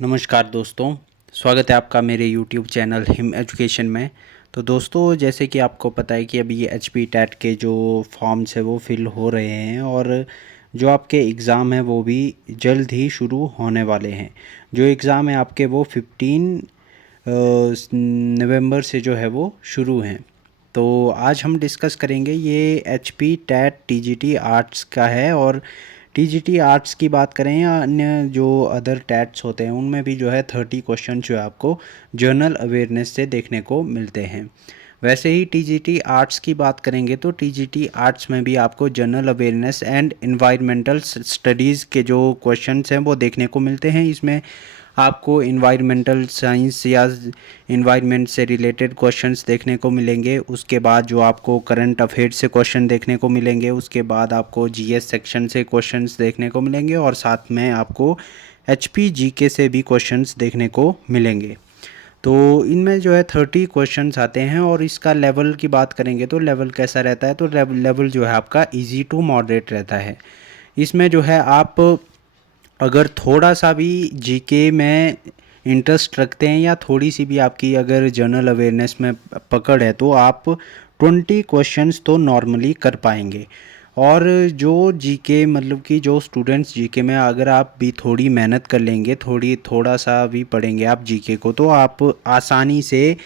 नमस्कार दोस्तों, स्वागत है आपका मेरे YouTube चैनल हिम एजुकेशन में। तो दोस्तों, जैसे कि आपको पता है कि अभी ये HP टेट के जो फॉर्म्स है वो फिल हो रहे हैं और जो आपके एग्ज़ाम है वो भी जल्द ही शुरू होने वाले हैं। जो एग्ज़ाम है आपके वो 15 नवंबर से जो है वो शुरू हैं। तो आज हम डिस्कस करेंगे ये HP टेट TGT आर्ट्स का है। और TGT आर्ट्स की बात करें या अन्य जो अदर टैट्स होते हैं उनमें भी जो है 30 क्वेश्चन जो है आपको जनरल अवेयरनेस से देखने को मिलते हैं। वैसे ही TGT आर्ट्स की बात करेंगे तो TGT आर्ट्स में भी आपको general awareness and environmental studies के जो क्वेश्चंस हैं वो देखने को मिलते हैं। इसमें आपको इन्वायरमेंटल साइंस या इन्वायरमेंट से रिलेटेड क्वेश्चंस देखने को मिलेंगे। उसके बाद जो आपको करंट अफेयर्स से क्वेश्चन देखने को मिलेंगे, उसके बाद आपको जीएस सेक्शन से क्वेश्चंस देखने को मिलेंगे और साथ में आपको HP जीके से भी क्वेश्चंस देखने को मिलेंगे। तो इनमें जो है 30 क्वेश्चंस आते हैं। और इसका लेवल की बात करेंगे तो लेवल कैसा रहता है, तो लेवल जो है आपका इजी टू मॉडरेट रहता है। इसमें जो है आप अगर थोड़ा सा भी जीके में इंटरेस्ट रखते हैं या थोड़ी सी भी आपकी अगर जनरल अवेयरनेस में पकड़ है तो आप 20 क्वेश्चंस तो नॉर्मली कर पाएंगे। और जो जीके मतलब कि जो स्टूडेंट्स जीके में अगर आप भी थोड़ी मेहनत कर लेंगे, थोड़ा सा भी पढ़ेंगे आप जीके को, तो आप आसानी से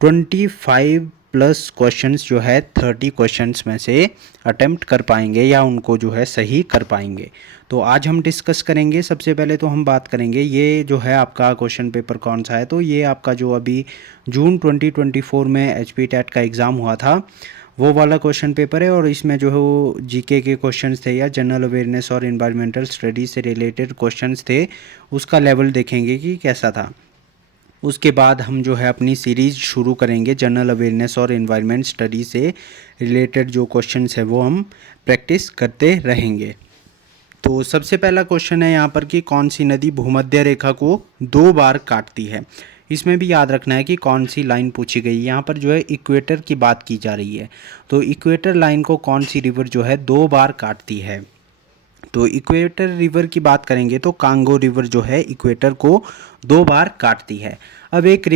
25 प्लस क्वेश्चंस जो है 30 क्वेश्चंस में से अटेम्प्ट कर पाएंगे या उनको जो है सही कर पाएंगे। तो आज हम डिस्कस करेंगे। सबसे पहले तो हम बात करेंगे ये जो है आपका क्वेश्चन पेपर कौन सा है। तो ये आपका जो अभी जून 2024 में HP टेट का एग्ज़ाम हुआ था वो वाला क्वेश्चन पेपर है। और इसमें जो है वो जीके के क्वेश्चंस थे या जनरल अवेयरनेस और इन्वायरमेंटल स्टडी से रिलेटेड क्वेश्चंस थे, उसका लेवल देखेंगे कि कैसा था। उसके बाद हम जो है अपनी सीरीज़ शुरू करेंगे जनरल अवेयरनेस और इन्वायरमेंट स्टडी से रिलेटेड जो क्वेश्चंस है वो हम प्रैक्टिस करते रहेंगे। तो सबसे पहला क्वेश्चन है यहाँ पर कि कौन सी नदी भूमध्य रेखा को 2 बार काटती है। इसमें भी याद रखना है कि कौन सी लाइन पूछी गई। यहाँ पर जो है इक्वेटर की बात की जा रही है। तो इक्वेटर लाइन को कौन सी रिवर जो है 2 बार काटती है। तो इक्वेटर रिवर की बात करेंगे तो कांगो रिवर जो है इक्वेटर को 2 बार काटती है। अब एक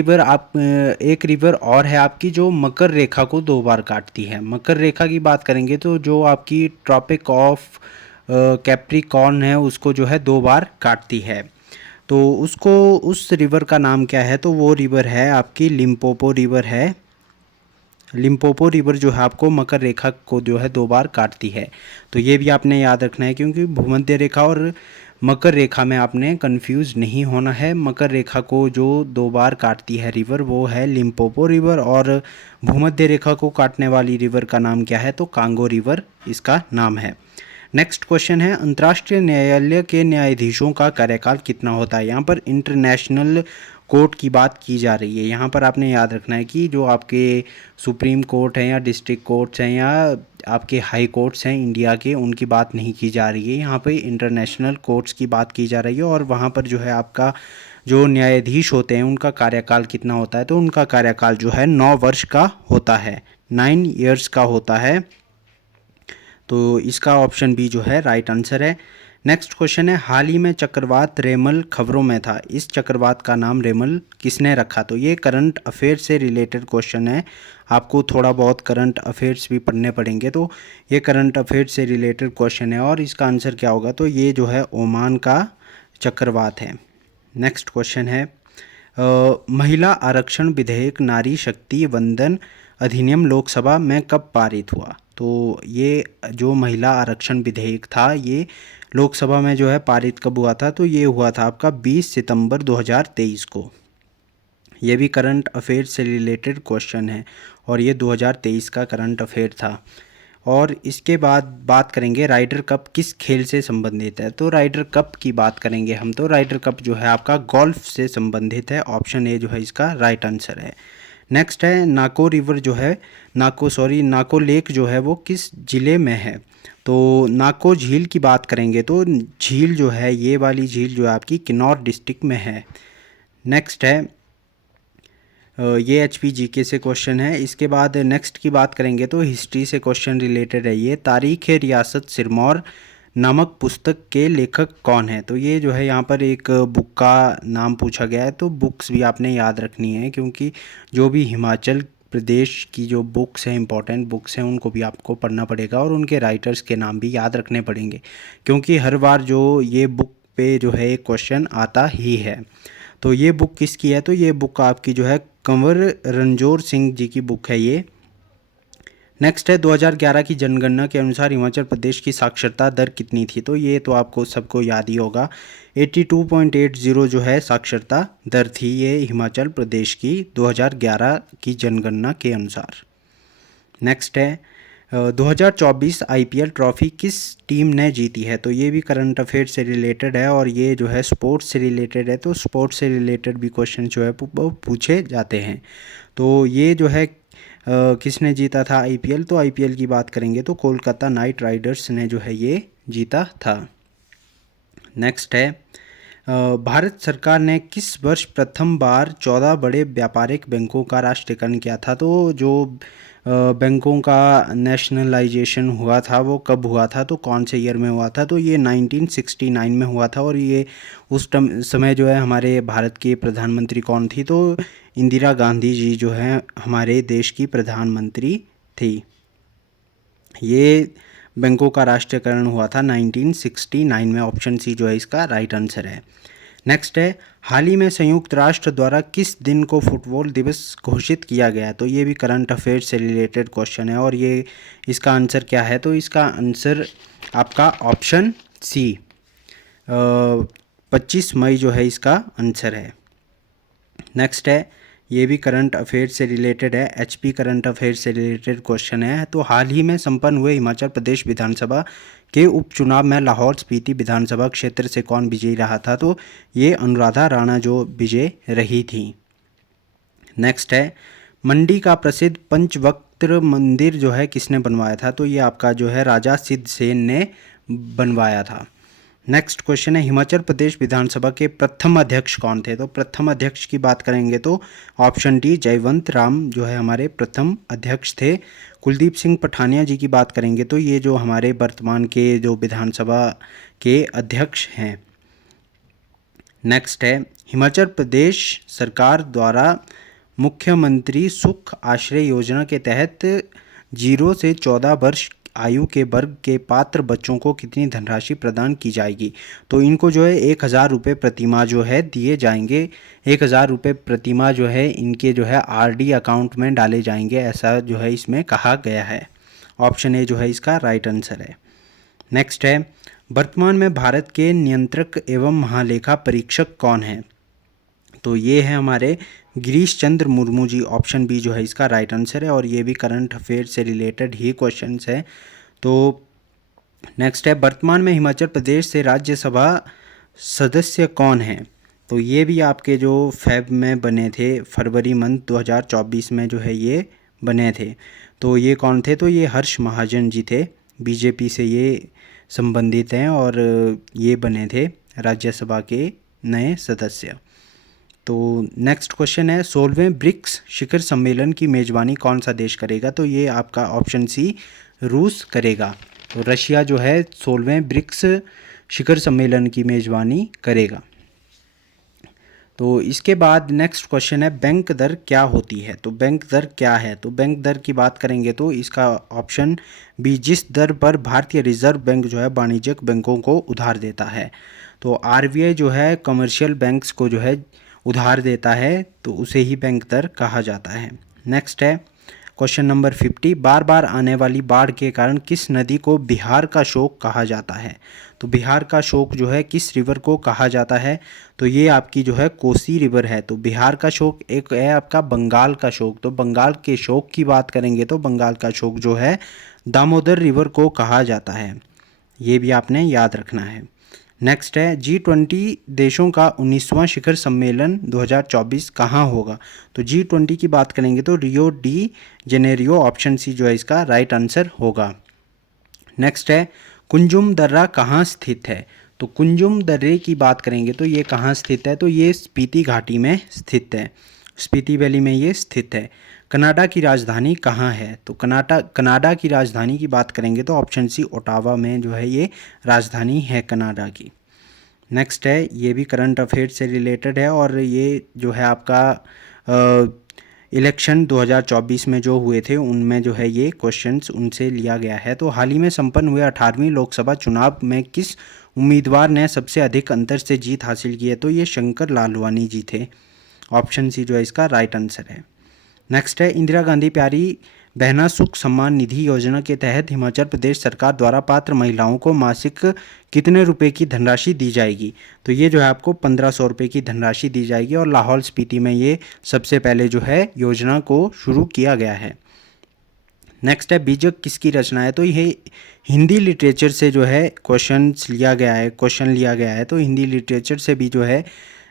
रिवर और है आपकी जो मकर रेखा को 2 बार काटती है। मकर रेखा की बात करेंगे तो जो आपकी ट्रॉपिक ऑफ कैप्रिकॉर्न है उसको जो है 2 बार काटती है। तो उसको उस रिवर का नाम क्या है, तो वो रिवर है आपकी लिम्पोपो रिवर है। लिम्पोपो रिवर जो है आपको मकर रेखा को जो है 2 बार काटती है। तो ये भी आपने याद रखना है क्योंकि भूमध्य रेखा और मकर रेखा में आपने कंफ्यूज नहीं होना है। मकर रेखा को जो 2 बार काटती है रिवर वो है लिम्पोपो रिवर और भूमध्य रेखा को काटने वाली रिवर का नाम क्या है, तो कांगो रिवर इसका नाम है। नेक्स्ट क्वेश्चन है अंतर्राष्ट्रीय न्यायालय के न्यायाधीशों का कार्यकाल कितना होता है। यहाँ पर इंटरनेशनल कोर्ट की बात की जा रही है। यहाँ पर आपने याद रखना है कि जो आपके सुप्रीम कोर्ट हैं या डिस्ट्रिक्ट कोर्ट्स हैं या आपके हाई कोर्ट्स हैं इंडिया के, उनकी बात नहीं की जा रही है। यहाँ पे इंटरनेशनल कोर्ट्स की बात की जा रही है। और वहाँ पर जो है आपका जो न्यायाधीश होते हैं उनका कार्यकाल कितना होता है, तो उनका कार्यकाल जो है 9 वर्ष का होता है, 9 ईयर्स का होता है। तो इसका ऑप्शन बी जो है राइट आंसर है। नेक्स्ट क्वेश्चन है हाल ही में चक्रवात रेमल खबरों में था, इस चक्रवात का नाम रेमल किसने रखा। तो ये करंट अफेयर से रिलेटेड क्वेश्चन है। आपको थोड़ा बहुत करंट अफेयर्स भी पढ़ने पड़ेंगे। तो ये करंट अफेयर से रिलेटेड क्वेश्चन है और इसका आंसर क्या होगा, तो ये जो है ओमान का चक्रवात है। नेक्स्ट क्वेश्चन है महिला आरक्षण विधेयक नारी शक्ति वंदन अधिनियम लोकसभा में कब पारित हुआ। तो ये जो महिला आरक्षण विधेयक था ये लोकसभा में जो है पारित कब हुआ था, तो ये हुआ था आपका 20 सितंबर 2023 को। ये भी करंट अफेयर से रिलेटेड क्वेश्चन है और ये 2023 का करंट अफेयर था। और इसके बाद बात करेंगे राइडर कप किस खेल से संबंधित है। तो राइडर कप की बात करेंगे हम, तो राइडर कप जो है आपका गोल्फ से संबंधित है। ऑप्शन ए जो है इसका राइट आंसर है। नेक्स्ट है नाको रिवर जो है नाको लेक जो है वो किस ज़िले में है। तो नाको झील की बात करेंगे तो झील जो है ये वाली झील जो है आपकी किन्नौर डिस्ट्रिक्ट में है। नेक्स्ट है ये HP GK से क्वेश्चन है। इसके बाद नेक्स्ट की बात करेंगे तो हिस्ट्री से क्वेश्चन रिलेटेड है। ये तारीख़ रियासत सिरमौर नामक पुस्तक के लेखक कौन है। तो ये जो है यहाँ पर एक बुक का नाम पूछा गया है, तो बुक्स भी आपने याद रखनी है, क्योंकि जो भी हिमाचल प्रदेश की जो बुक्स हैं, इंपॉर्टेंट बुक्स हैं, उनको भी आपको पढ़ना पड़ेगा और उनके राइटर्स के नाम भी याद रखने पड़ेंगे, क्योंकि हर बार जो ये बुक पे जो है एक क्वेश्चन आता ही है। तो ये बुक किसकी है, तो ये बुक आपकी जो है कंवर रणजोर सिंह जी की बुक है ये। नेक्स्ट है 2011 की जनगणना के अनुसार हिमाचल प्रदेश की साक्षरता दर कितनी थी। तो ये तो आपको सबको याद ही होगा, 82.80 जो है साक्षरता दर थी ये हिमाचल प्रदेश की 2011 की जनगणना के अनुसार। नेक्स्ट है 2024 आईपीएल ट्रॉफी किस टीम ने जीती है। तो ये भी करंट अफेयर से रिलेटेड है और ये जो है स्पोर्ट्स से रिलेटेड है, तो स्पोर्ट्स से रिलेटेड भी क्वेश्चन जो है पूछे जाते हैं। तो ये जो है किसने जीता था आईपीएल, तो आईपीएल की बात करेंगे तो कोलकाता नाइट राइडर्स ने जो है ये जीता था। नेक्स्ट है भारत सरकार ने किस वर्ष प्रथम बार 14 बड़े व्यापारिक बैंकों का राष्ट्रीयकरण किया था। तो जो बैंकों का नेशनलाइजेशन हुआ था वो कब हुआ था, तो कौन से ईयर में हुआ था, तो ये 1969 में हुआ था। और ये उस समय जो है हमारे भारत की प्रधानमंत्री कौन थी, तो इंदिरा गांधी जी जो है हमारे देश की प्रधानमंत्री थी। ये बैंकों का राष्ट्रीयकरण हुआ था 1969 में। ऑप्शन सी जो है इसका राइट आंसर है। नेक्स्ट है हाल ही में संयुक्त राष्ट्र द्वारा किस दिन को फुटबॉल दिवस घोषित किया गया है। तो ये भी करंट अफेयर्स से रिलेटेड क्वेश्चन है और ये इसका आंसर क्या है, तो इसका आंसर आपका ऑप्शन सी 25 मई जो है इसका आंसर है। नेक्स्ट है ये भी करंट अफेयर से रिलेटेड है, एचपी करंट अफेयर से रिलेटेड क्वेश्चन है। तो हाल ही में संपन्न हुए हिमाचल प्रदेश विधानसभा के उपचुनाव में लाहौल स्पीति विधानसभा क्षेत्र से कौन विजयी रहा था। तो ये अनुराधा राणा जो विजय रही थी। नेक्स्ट है मंडी का प्रसिद्ध पंचवक्त्र मंदिर जो है किसने बनवाया था। तो ये आपका जो है राजा सिद्धसेन ने बनवाया था। नेक्स्ट क्वेश्चन है हिमाचल प्रदेश विधानसभा के प्रथम अध्यक्ष कौन थे। तो प्रथम अध्यक्ष की बात करेंगे तो ऑप्शन डी जयवंत राम जो है हमारे प्रथम अध्यक्ष थे। कुलदीप सिंह पठानिया जी की बात करेंगे तो ये जो हमारे वर्तमान के जो विधानसभा के अध्यक्ष हैं। नेक्स्ट है हिमाचल प्रदेश सरकार द्वारा मुख्यमंत्री सुख आश्रय योजना के तहत 0 से 14 वर्ष आयु के वर्ग के पात्र बच्चों को कितनी धनराशि प्रदान की जाएगी। तो इनको जो है 1000 रुपये प्रतिमाह जो है दिए जाएंगे। 1000 रुपये प्रतिमाह जो है इनके जो है आरडी अकाउंट में डाले जाएंगे, ऐसा जो है इसमें कहा गया है। ऑप्शन ए जो है इसका राइट आंसर है। नेक्स्ट है वर्तमान में भारत के नियंत्रक एवं महालेखा परीक्षक कौन है। तो ये है हमारे गिरीश चंद्र मुर्मू जी। ऑप्शन बी जो है इसका राइट आंसर है और ये भी करंट अफेयर से रिलेटेड ही क्वेश्चंस है। तो नेक्स्ट है वर्तमान में हिमाचल प्रदेश से राज्यसभा सदस्य कौन हैं। तो ये भी आपके जो फेब में बने थे, फरवरी मंथ 2024 में जो है ये बने थे। तो ये कौन थे, तो ये हर्ष महाजन जी थे, बीजेपी से ये संबंधित हैं और ये बने थे राज्यसभा के नए सदस्य। तो नेक्स्ट क्वेश्चन है 16वें ब्रिक्स शिखर सम्मेलन की मेज़बानी कौन सा देश करेगा। तो ये आपका ऑप्शन सी रूस करेगा। तो रशिया जो है 16वें ब्रिक्स शिखर सम्मेलन की मेज़बानी करेगा। तो इसके बाद नेक्स्ट क्वेश्चन है बैंक दर क्या होती है। तो बैंक दर क्या है, तो बैंक दर की बात करेंगे तो इसका ऑप्शन बी जिस दर पर भारतीय रिजर्व बैंक जो है वाणिज्यिक बैंकों को उधार देता है। तो आरबीआई जो है कमर्शियल बैंक्स को जो है उधार देता है, तो उसे ही बैंक दर कहा जाता है। नेक्स्ट है क्वेश्चन नंबर 50 बार बार आने वाली बाढ़ के कारण किस नदी को बिहार का शोक कहा जाता है। तो बिहार का शोक जो है किस रिवर को कहा जाता है। तो ये आपकी जो है कोसी रिवर है। तो बिहार का शोक एक है आपका बंगाल का शोक। तो बंगाल के शोक की बात करेंगे तो बंगाल का शोक जो है दामोदर रिवर को कहा जाता है। ये भी आपने याद रखना है। नेक्स्ट है G20 देशों का 19वां शिखर सम्मेलन 2024 कहाँ होगा। तो G20 की बात करेंगे तो Rio de Janeiro, option C जो है इसका राइट आंसर होगा। नेक्स्ट है कुंजुम दर्रा कहाँ स्थित है। तो कुंजुम दर्रे की बात करेंगे तो ये कहाँ स्थित है, तो ये स्पीति घाटी में स्थित है, स्पीति वैली में ये स्थित है। कनाडा की राजधानी कहाँ है? तो कनाडा की राजधानी की बात करेंगे तो ऑप्शन सी ओटावा में जो है ये राजधानी है कनाडा की। नेक्स्ट है, ये भी करंट अफेयर्स से रिलेटेड है और ये जो है आपका इलेक्शन 2024 में जो हुए थे उनमें जो है ये क्वेश्चंस उनसे लिया गया है। तो हाल ही में संपन्न हुए 18वीं लोकसभा चुनाव में किस उम्मीदवार ने सबसे अधिक अंतर से जीत हासिल की है? तो ये शंकर लालवानी जी थे। ऑप्शन सी जो है इसका राइट आंसर है। नेक्स्ट है, इंदिरा गांधी प्यारी बहना सुख सम्मान निधि योजना के तहत हिमाचल प्रदेश सरकार द्वारा पात्र महिलाओं को मासिक कितने रुपए की धनराशि दी जाएगी? तो ये जो है आपको 1500 रुपये की धनराशि दी जाएगी और लाहौल स्पीति में ये सबसे पहले जो है योजना को शुरू किया गया है। नेक्स्ट है, बीजक किसकी रचना है? तो ये हिंदी लिटरेचर से जो है क्वेश्चन लिया गया है। तो हिंदी लिटरेचर से भी जो है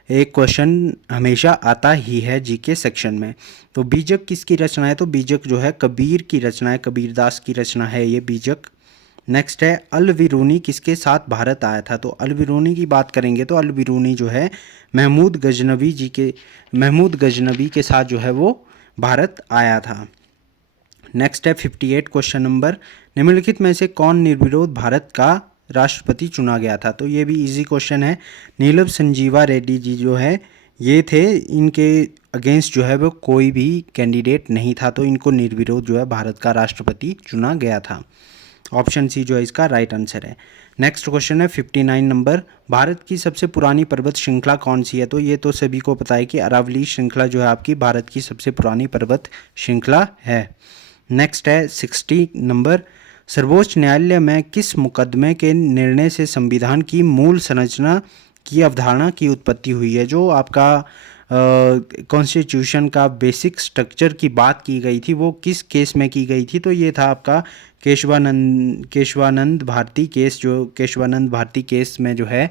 एक क्वेश्चन हमेशा आता ही है जीके सेक्शन में। तो बीजक किसकी रचना है? तो बीजक जो है कबीर की रचना है, कबीरदास की रचना है ये बीजक। नेक्स्ट है, अल बिरूनी किसके साथ भारत आया था? तो अल बिरूनी की बात करेंगे तो अल बिरूनी जो है महमूद गजनवी के साथ जो है वो भारत आया था। नेक्स्ट है 58 क्वेश्चन नंबर, निम्नलिखित में से कौन निर्विरोध भारत का राष्ट्रपति चुना गया था? तो ये भी इजी क्वेश्चन है। नीलम संजीवा रेड्डी जी जो है ये थे, इनके अगेंस्ट जो है वो कोई भी कैंडिडेट नहीं था, तो इनको निर्विरोध जो है भारत का राष्ट्रपति चुना गया था। ऑप्शन सी जो है इसका राइट आंसर है। नेक्स्ट क्वेश्चन है 59 नंबर, भारत की सबसे पुरानी पर्वत श्रृंखला कौन सी है? तो ये तो सभी को पता है कि अरावली श्रृंखला जो है आपकी भारत की सबसे पुरानी पर्वत श्रृंखला है। नेक्स्ट है 60 नंबर, सर्वोच्च न्यायालय में किस मुकदमे के निर्णय से संविधान की मूल संरचना की अवधारणा की उत्पत्ति हुई है? जो आपका कॉन्स्टिट्यूशन का बेसिक स्ट्रक्चर की बात की गई थी वो किस केस में की गई थी? तो ये था आपका केशवानंद भारती केस। जो केशवानंद भारती केस में जो है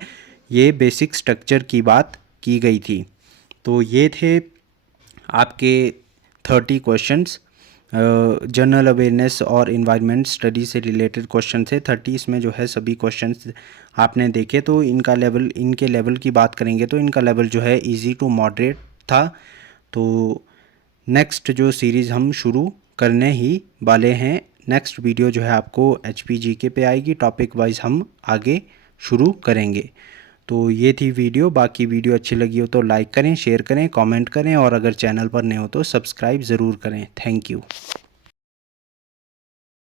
ये बेसिक स्ट्रक्चर की बात की गई थी। तो ये थे आपके 30 क्वेश्चंस, जनरल अवेयरनेस और इन्वायरमेंट स्टडी से रिलेटेड क्वेश्चन थे 30। इसमें जो है सभी क्वेश्चंस आपने देखे। तो इनके लेवल की बात करेंगे तो इनका लेवल जो है इजी टू मॉडरेट था। तो नेक्स्ट जो सीरीज़ हम शुरू करने ही वाले हैं, नेक्स्ट वीडियो जो है आपको HPGK पे आएगी, टॉपिक वाइज हम आगे शुरू करेंगे। तो ये थी वीडियो। बाकी वीडियो अच्छी लगी हो तो लाइक करें, शेयर करें, कमेंट करें और अगर चैनल पर नए हो तो सब्सक्राइब ज़रूर करें। Thank you.